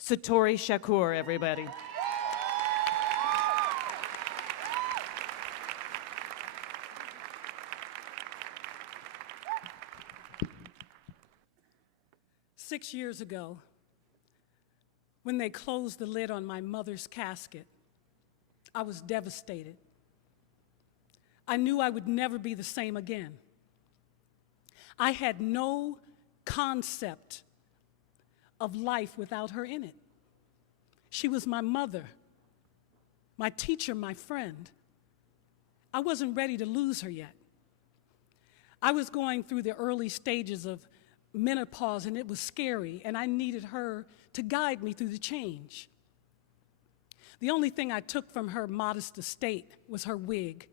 Satori Shakoor, everybody. Six years ago, when they closed the lid on my mother's casket, I was devastated. I knew I would never be the same again. I had no concept of life without her in it. She was my mother, my teacher, my friend. I wasn't ready to lose her yet. I was going through the early stages of menopause, and it was scary, and I needed her to guide me through the change. The only thing I took from her modest estate was her wig,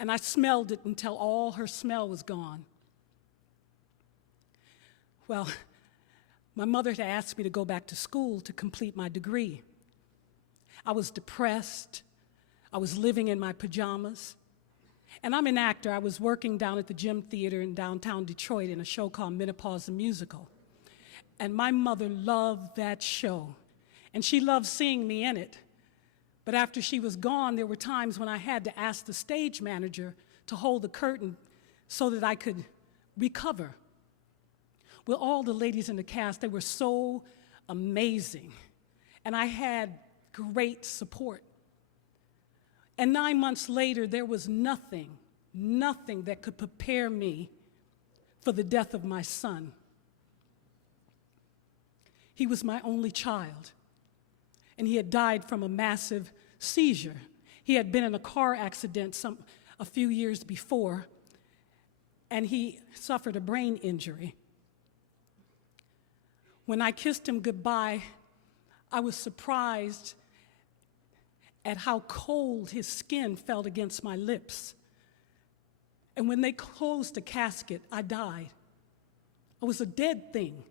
and I smelled it until all her smell was gone. Well, my mother had asked me to go back to school to complete my degree. I was depressed. I was living in my pajamas. And I'm an actor. I was working down at the Gym Theater in downtown Detroit in a show called Menopause the Musical. And my mother loved that show. And she loved seeing me in it. But after she was gone, there were times when I had to ask the stage manager to hold the curtain so that I could recover. Well, all the ladies in the cast, they were so amazing. And I had great support. And 9 months later, there was nothing that could prepare me for the death of my son. He was my only child, and he had died from a massive seizure. He had been in a car accident a few years before, and he suffered a brain injury. When I kissed him goodbye, I was surprised at how cold his skin felt against my lips. And when they closed the casket, I died. I was a dead thing.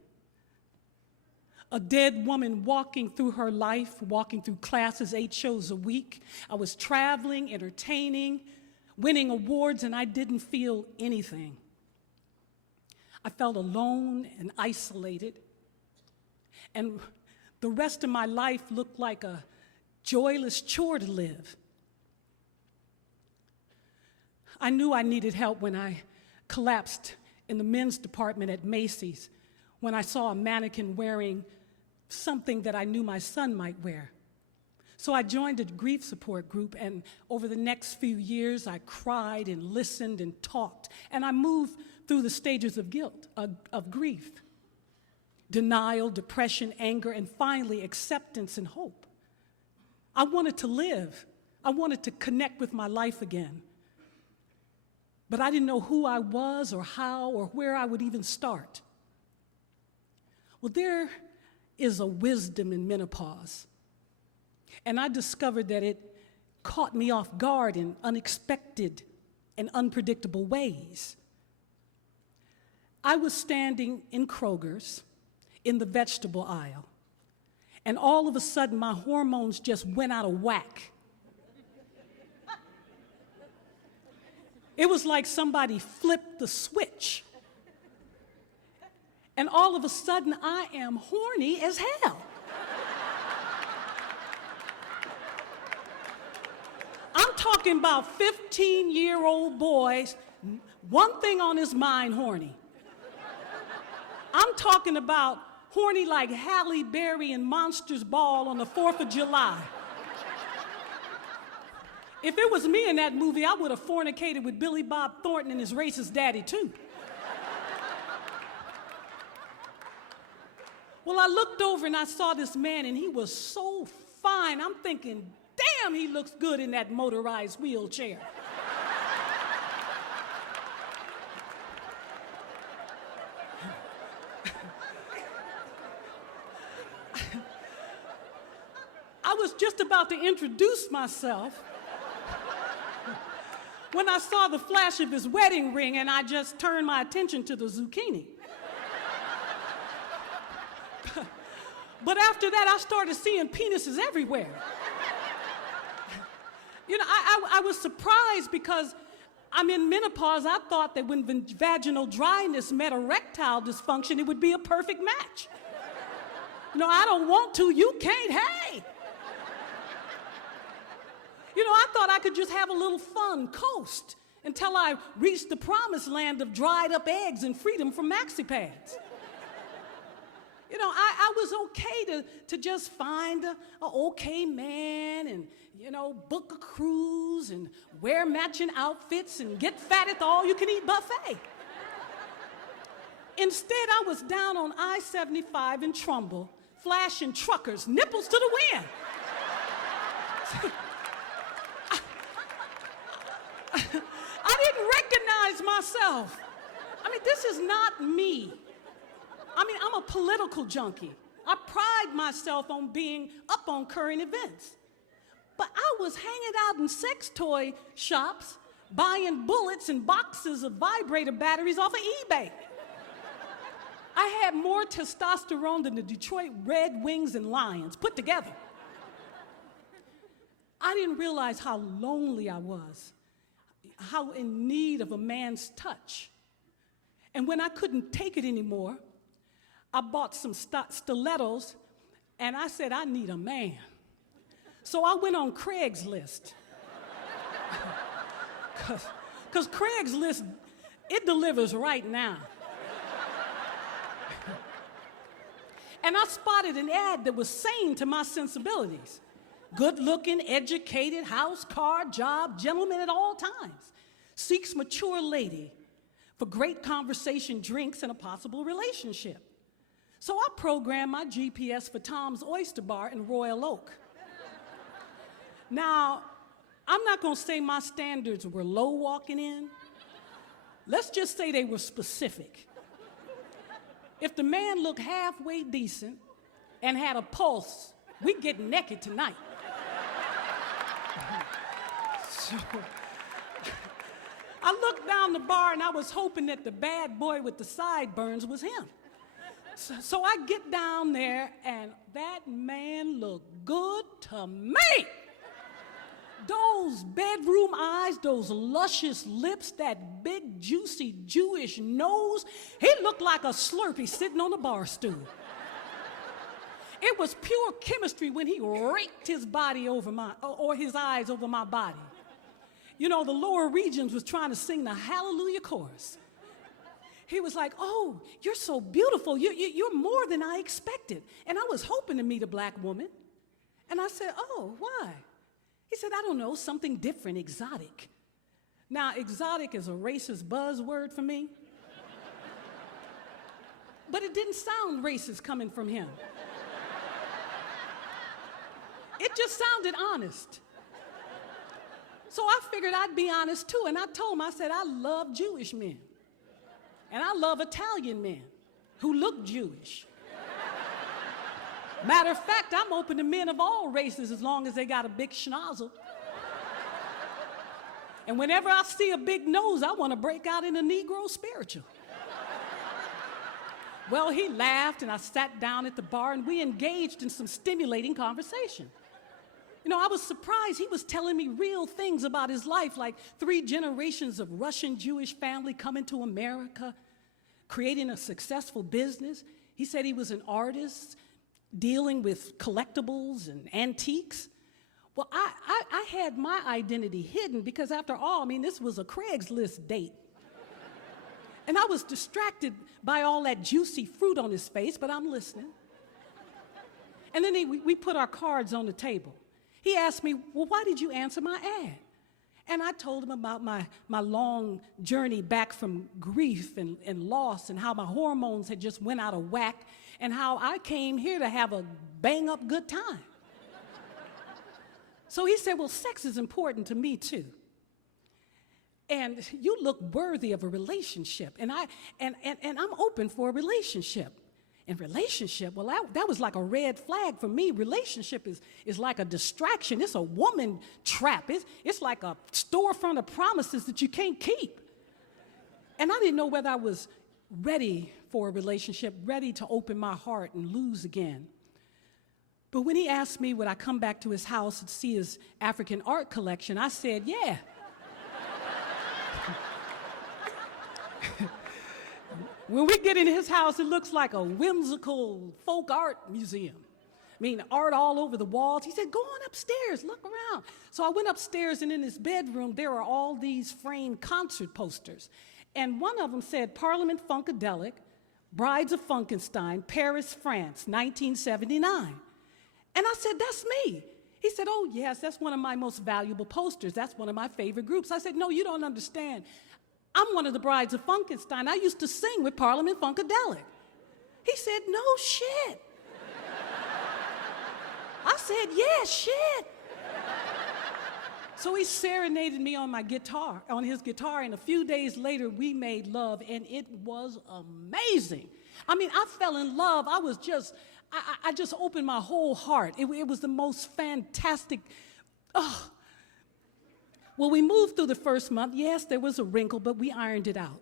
A dead woman walking through her life, walking through classes 8 shows a week. I was traveling, entertaining, winning awards, and I didn't feel anything. I felt alone and isolated. And the rest of my life looked like a joyless chore to live. I knew I needed help when I collapsed in the men's department at Macy's, when I saw a mannequin wearing something that I knew my son might wear. So I joined a grief support group, and over the next few years, I cried and listened and talked, and I moved through the stages of guilt, of grief, denial, depression, anger, and finally acceptance and hope. I wanted to live. I wanted to connect with my life again. But I didn't know who I was or how or where I would even start. Well, there is a wisdom in menopause. And I discovered that it caught me off guard in unexpected and unpredictable ways. I was standing in Kroger's in the vegetable aisle, and all of a sudden, my hormones just went out of whack. It was like somebody flipped the switch. And all of a sudden, I am horny as hell. I'm talking about 15-year-old boys, one thing on his mind, horny. I'm talking about horny like Halle Berry and Monsters Ball on the 4th of July. If it was me in that movie, I would have fornicated with Billy Bob Thornton and his racist daddy, too. Well, I looked over and I saw this man, and he was so fine. I'm thinking, damn, he looks good in that motorized wheelchair. I was just about to introduce myself when I saw the flash of his wedding ring, and I just turned my attention to the zucchini. But after that, I started seeing penises everywhere. You know, I was surprised because I'm in menopause. I thought that when vaginal dryness met erectile dysfunction, it would be a perfect match. I don't want to, you can't, hey. I thought I could just have a little fun, coast, until I reached the promised land of dried up eggs and freedom from maxi pads. I was okay to just find a okay man and, book a cruise and wear matching outfits and get fat at the all-you-can-eat buffet. Instead, I was down on I-75 in Trumbull, flashing truckers, nipples to the wind. I didn't recognize myself. This is not me. I'm a political junkie. I pride myself on being up on current events. But I was hanging out in sex toy shops, buying bullets and boxes of vibrator batteries off of eBay. I had more testosterone than the Detroit Red Wings and Lions put together. I didn't realize how lonely I was, how in need of a man's touch. And when I couldn't take it anymore, I bought some stilettos, and I said, I need a man. So I went on Craigslist. Because Craigslist, it delivers right now. And I spotted an ad that was sane to my sensibilities. Good-looking, educated, house, car, job, gentleman at all times. Seeks mature lady for great conversation, drinks, and a possible relationship. So I programmed my GPS for Tom's Oyster Bar in Royal Oak. Now, I'm not going to say my standards were low walking in. Let's just say they were specific. If the man looked halfway decent and had a pulse, we'd get naked tonight. So I looked down the bar and I was hoping that the bad boy with the sideburns was him. So I get down there and that man looked good to me. Those bedroom eyes, those luscious lips, that big juicy Jewish nose, he looked like a Slurpee sitting on a bar stool. It was pure chemistry when he raked his body over or his eyes over my body. The lower regions was trying to sing the Hallelujah chorus. He was like, oh, you're so beautiful. You're more than I expected. And I was hoping to meet a black woman. And I said, oh, why? He said, I don't know, something different, exotic. Now, exotic is a racist buzzword for me. But it didn't sound racist coming from him. It just sounded honest. So I figured I'd be honest too, and I told him, I said, I love Jewish men. And I love Italian men who look Jewish. Matter of fact, I'm open to men of all races as long as they got a big schnozzle. And whenever I see a big nose, I want to break out in a Negro spiritual. Well, he laughed, and I sat down at the bar, and we engaged in some stimulating conversation. I was surprised. He was telling me real things about his life, like 3 generations of Russian Jewish family coming to America, creating a successful business. He said he was an artist, dealing with collectibles and antiques. Well, I had my identity hidden because, after all, this was a Craigslist date. And I was distracted by all that juicy fruit on his face, but I'm listening. And then we put our cards on the table. He asked me, well, why did you answer my ad? And I told him about my long journey back from grief and loss, and how my hormones had just went out of whack, and how I came here to have a bang-up good time. So he said, well, sex is important to me too. And you look worthy of a relationship. And I'm open for a relationship. And relationship, well, that was like a red flag for me. Relationship is like a distraction. It's a woman trap. It's like a storefront of promises that you can't keep. And I didn't know whether I was ready for a relationship, ready to open my heart and lose again. But when he asked me would I come back to his house and see his African art collection, I said, yeah. When we get in his house, it looks like a whimsical folk art museum. I mean, art all over the walls. He said, go on upstairs, look around. So I went upstairs, and in his bedroom, there are all these framed concert posters. And one of them said, Parliament Funkadelic, Brides of Funkenstein, Paris, France, 1979. And I said, that's me. He said, oh, yes, that's one of my most valuable posters. That's one of my favorite groups. I said, no, you don't understand. I'm one of the Brides of Funkenstein. I used to sing with Parliament Funkadelic. He said, no shit. I said, yeah, shit. So he serenaded me on my guitar, on his guitar, and a few days later we made love, and it was amazing. I mean, I fell in love. I just opened my whole heart. It was the most fantastic. Oh. Well, we moved through the first month. Yes, there was a wrinkle, but we ironed it out.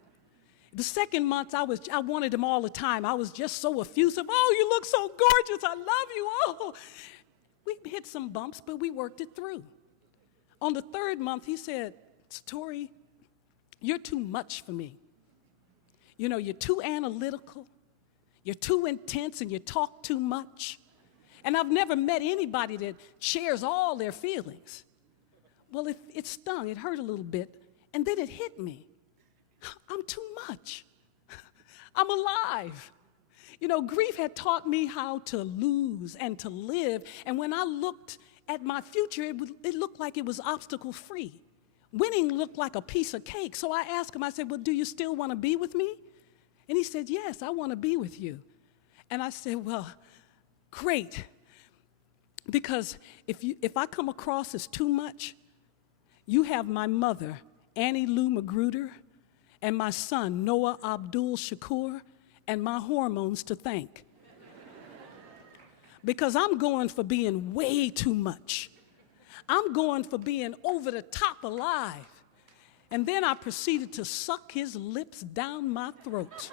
The second month, I wanted him all the time. I was just so effusive. Oh, you look so gorgeous. I love you. Oh. We hit some bumps, but we worked it through. On the third month, he said, Satori, you're too much for me. You know, you're too analytical, you're too intense, and you talk too much. And I've never met anybody that shares all their feelings. Well, it stung, it hurt a little bit, and then it hit me. I'm too much. I'm alive. You know, grief had taught me how to lose and to live, and when I looked at my future, it looked like it was obstacle-free. Winning looked like a piece of cake. So I asked him, I said, well, do you still want to be with me? And he said, yes, I want to be with you. And I said, well, great. Because if I come across as too much, you have my mother, Annie Lou Magruder, and my son, Noah Abdul Shakoor, and my hormones to thank. Because I'm going for being way too much. I'm going for being over the top alive. And then I proceeded to suck his lips down my throat.